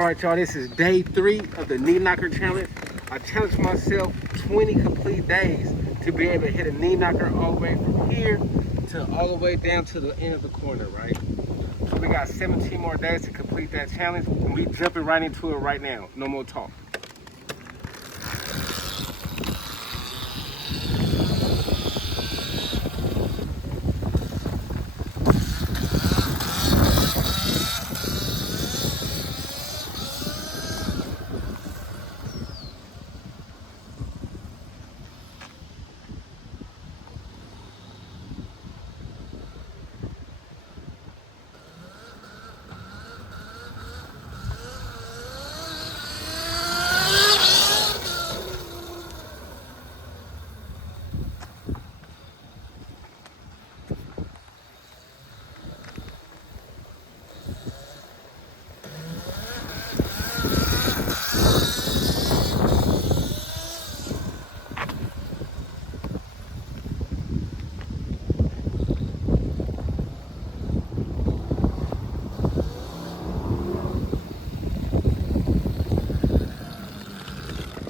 All right, y'all, this is day 3 of the knee knocker challenge. I challenged myself 20 complete days to be able to hit a knee knocker all the way from here to all the way down to the end of the corner, right? So we got 17 more days to complete that challenge, and we jumping right into it right now. No more talk.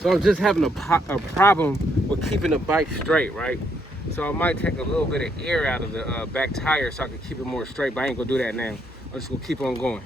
So I'm just having a problem with keeping the bike straight, right? So I might take a little bit of air out of the back tire so I can keep it more straight, but I ain't gonna do that now. I'm just gonna keep on going.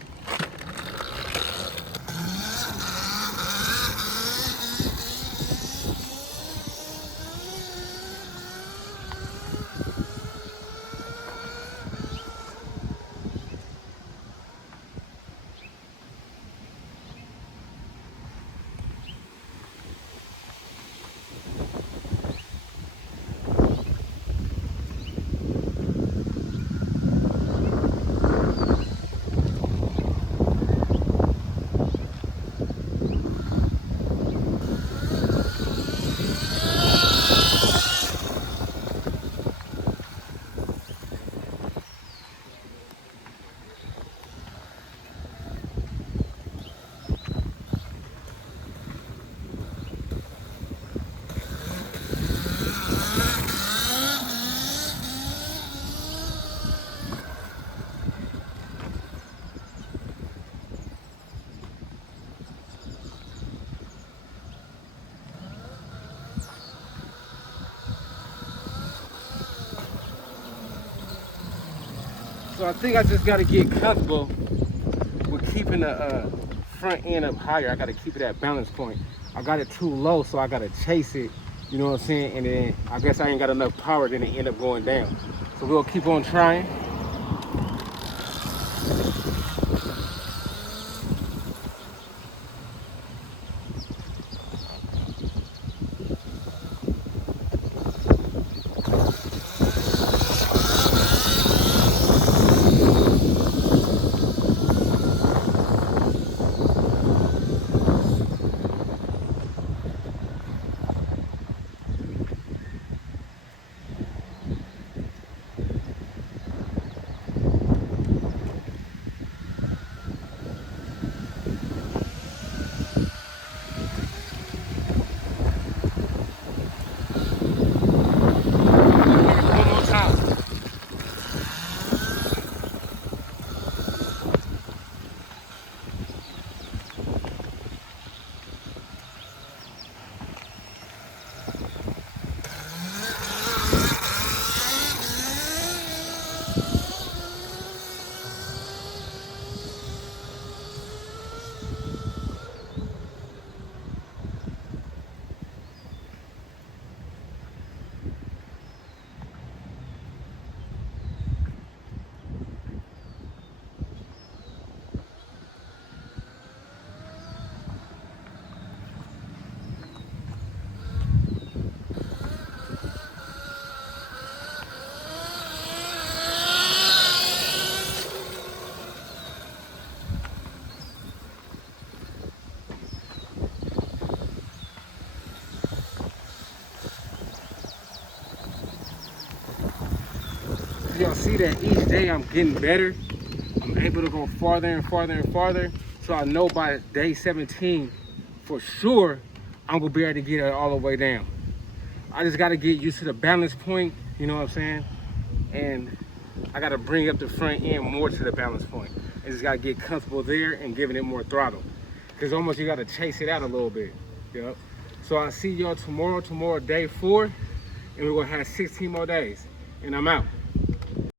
So I think I just gotta get comfortable with keeping the front end up higher. I gotta keep it at balance point. I got it too low, so I gotta chase it, you know what I'm saying? And then I guess I ain't got enough power, then it end up going down. So we'll keep on trying. Y'all see that each day I'm getting better. I'm able to go farther and farther and farther. So I know by day 17, for sure, I'm gonna be able to get it all the way down. I just gotta get used to the balance point, you know what I'm saying? And I gotta bring up the front end more to the balance point. I just gotta get comfortable there and giving it more throttle. because almost you got to chase it out a little bit. Yep. So I'll see y'all tomorrow day 4, and we're gonna have 16 more days, and I'm out.